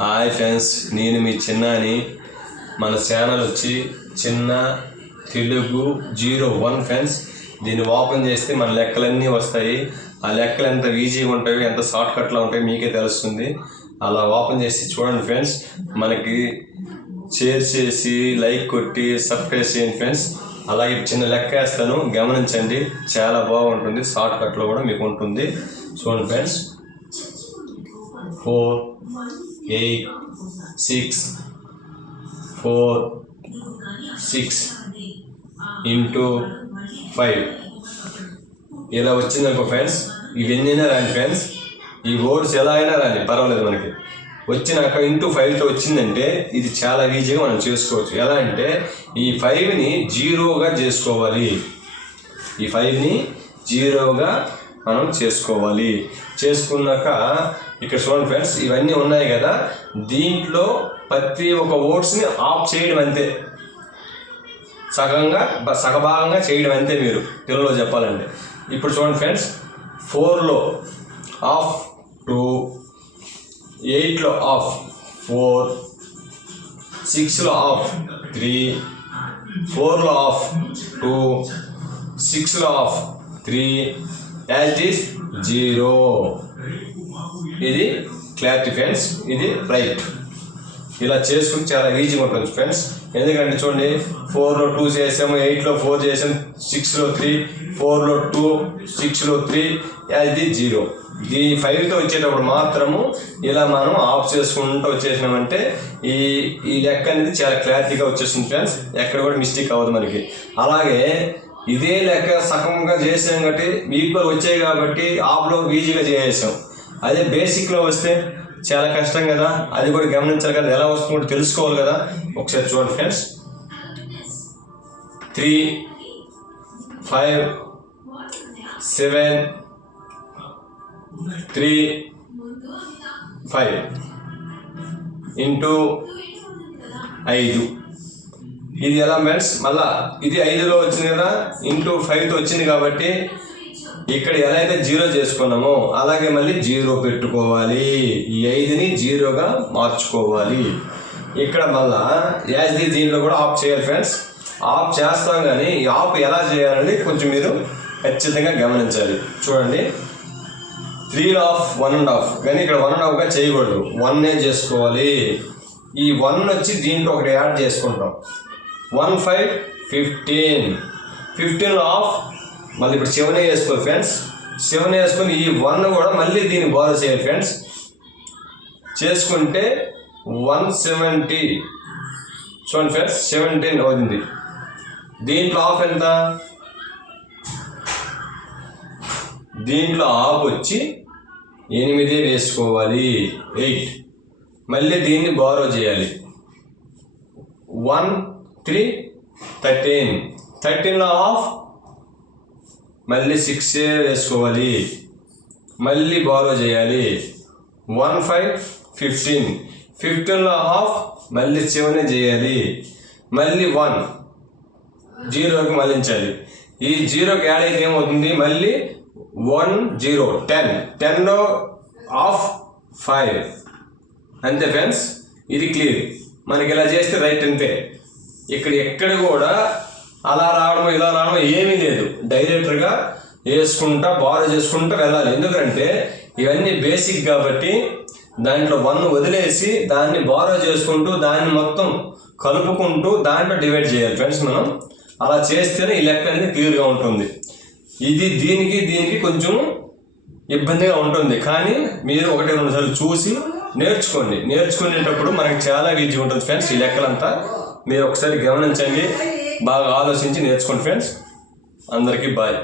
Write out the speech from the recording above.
Hi friends, నేను మీ చిన్నాని. మన channel వచ్చి చిన్న తెలుగు 01 ఫ్రెండ్స్. దీన్ని ఓపెన్ చేస్తే మన లెక్కలన్నీ వస్తాయి. ఆ లెక్కలు ఎంత ఈజీగా ఉంటాయి, ఎంత షార్ట్ కట్లో ఉంటాయి మీకే తెలుస్తుంది. అలా ఓపెన్ చేసి చూడండి ఫ్రెండ్స్. మనకి షేర్ చేసి లైక్ కొట్టి సబ్స్క్రైబ్ చేయండి ఫ్రెండ్స్. అలాగే చిన్న లెక్క వేస్తాను, గమనించండి. చాలా బాగుంటుంది, షార్ట్ కట్లో కూడా మీకు ఉంటుంది. చూడండి ఫ్రెండ్స్. 4 8 6 4 6 ఇంటూ 5 ఇలా వచ్చిందనుకో ఫ్రెండ్స్. ఇవన్నీ అయినా రాని ఫ్రెండ్స్, ఈ వర్డ్స్ ఎలా అయినా రాని పర్వాలేదు. మనకి వచ్చినాక ఇంటూ 5తో వచ్చిందంటే ఇది చాలా ఈజీగా మనం చేసుకోవచ్చు. ఎలా అంటే ఈ 5ని 0గా చేసుకోవాలి. ఈ 5ని 0గా మనం చేసుకోవాలి. చేసుకున్నాక ఇక్కడ చూడండి ఫ్రెండ్స్, ఇవన్నీ ఉన్నాయి కదా, దీంట్లో ప్రతి ఒక్క వర్డ్స్ని ఆఫ్ చేయడం అంతే. సగభాగంగా చేయడం అంతే. మీరు తెలుగులో చెప్పాలంటే ఇప్పుడు చూడండి ఫ్రెండ్స్. 4లో ఆఫ్ 2, 8లో ఆఫ్ 4, 6లో ఆఫ్ 3, 4లో ఆఫ్ 2, 6లో ఆఫ్ 3, యాజ్ ఇట్ ఈస్ 0. ఇది క్లారిటీ ఫ్రెండ్స్, ఇది రైట్. ఇలా చేసుకుని చాలా ఈజీగా ఉంటుంది ఫ్రెండ్స్. ఎందుకంటే చూడండి, 4లో 2 చేసాము, 8లో 4 చేసాము, 6లో 3, 4లో 2, 6లో 3, అది 0. ఈ 5తో వచ్చేటప్పుడు మాత్రము ఇలా మనం ఆఫ్ చేసుకుంటూ వచ్చేసినామంటే ఈ లెక్క అనేది చాలా క్లారిటీగా వచ్చేస్తుంది ఫ్రెండ్స్. ఎక్కడ కూడా మిస్టేక్ అవ్వదు మనకి. అలాగే ఇదే లెక్క సగంగా చేసాం కాబట్టి ఈక్వల్ వచ్చాయి కాబట్టి ఆఫ్లో ఈజీగా చేసేసాం. అదే బేసిక్లో వస్తే చాలా కష్టం కదా, అది కూడా గమనించాలి కదా, ఎలా వస్తుందో తెలుసుకోవాలి కదా. ఒకసారి చూడండి ఫ్రెండ్స్. 3 5 7 3 5 ఇంటూ 5. ఇది ఎలా ఫ్రెండ్స్, మళ్ళా ఇది 5లో వచ్చింది కదా, ఇంటూ 5తో వచ్చింది కాబట్టి ఇక్కడ ఎలా అయితే 0 చేసుకున్నామో అలాగే మళ్ళీ 0 పెట్టుకోవాలి. ఈ 5ని 0గా మార్చుకోవాలి. ఇక్కడ మళ్ళా యాజ్ దీంట్లో కూడా ఆఫ్ చేయాలి ఫ్రెండ్స్. ఆఫ్ చేస్తాం, కానీ ఈ ఆఫ్ ఎలా చేయాలని కొంచెం మీరు ఖచ్చితంగా గమనించాలి. చూడండి, 3లో ఆఫ్ 1.5, కానీ ఇక్కడ 1.5గా చేయకూడదు, 1 చేసుకోవాలి. ఈ 1 వచ్చి దీంట్లో ఒకటి యాడ్ చేసుకుంటాం. 1 5 15, 15లో ఆఫ్ మళ్ళీ ఇప్పుడు 7 వేసుకోవాలి ఫ్రెండ్స్. 7 వేసుకొని ఈ 1 కూడా మళ్ళీ దీన్ని బారో చేయాలి ఫ్రెండ్స్. చేసుకుంటే 170. చూడండి ఫ్రెండ్స్, 17 అవుతుంది. దీంట్లో ఆఫ్ ఎంత? దీంట్లో ఆఫ్ వచ్చి 8 వేసుకోవాలి, 8. మళ్ళీ దీన్ని బారో చేయాలి. 1 3 13, 13లో ఆఫ్ మళ్ళీ 6 వేసుకోవాలి, మళ్ళీ బారో చేయాలి. 1 5 15, 15లో హాఫ్ మళ్ళీ 7 చేయాలి, మళ్ళీ 1 0కి మళ్ళించాలి. ఈ 0కి యాడ్ అయితే ఏమవుతుంది, మళ్ళీ 1 0 10, 10లో హాఫ్ 5. అంతే ఫ్రెండ్స్, ఇది క్లియర్. మనకి ఇలా చేస్తే రైట్ అంతే. ఇక్కడ ఎక్కడ కూడా అలా రావడం ఇలా రావడం ఏమీ లేదు. డైరెక్టర్గా వేసుకుంటా బారో చేసుకుంటా వెళ్ళాలి. ఎందుకంటే ఇవన్నీ బేసిక్ కాబట్టి దాంట్లో 1 వదిలేసి దాన్ని బారో చేసుకుంటూ దాన్ని మొత్తం కలుపుకుంటూ దాంట్లో డివైడ్ చేయాలి ఫ్రెండ్స్. మనం అలా చేస్తేనే ఈ లెక్క అనేది క్లియర్గా ఉంటుంది. ఇది దీనికి కొంచెం ఇబ్బందిగా ఉంటుంది, కానీ మీరు 1-2 సార్లు చూసి నేర్చుకోండి. నేర్చుకునేటప్పుడు మనకి చాలా ఈజీ ఉంటుంది ఫ్రెండ్స్. ఈ లెక్కలంతా మీరు ఒకసారి గమనించండి, బాగా ఆలోచించి నేర్చుకోండి ఫ్రెండ్స్. అందరికీ బాయ్.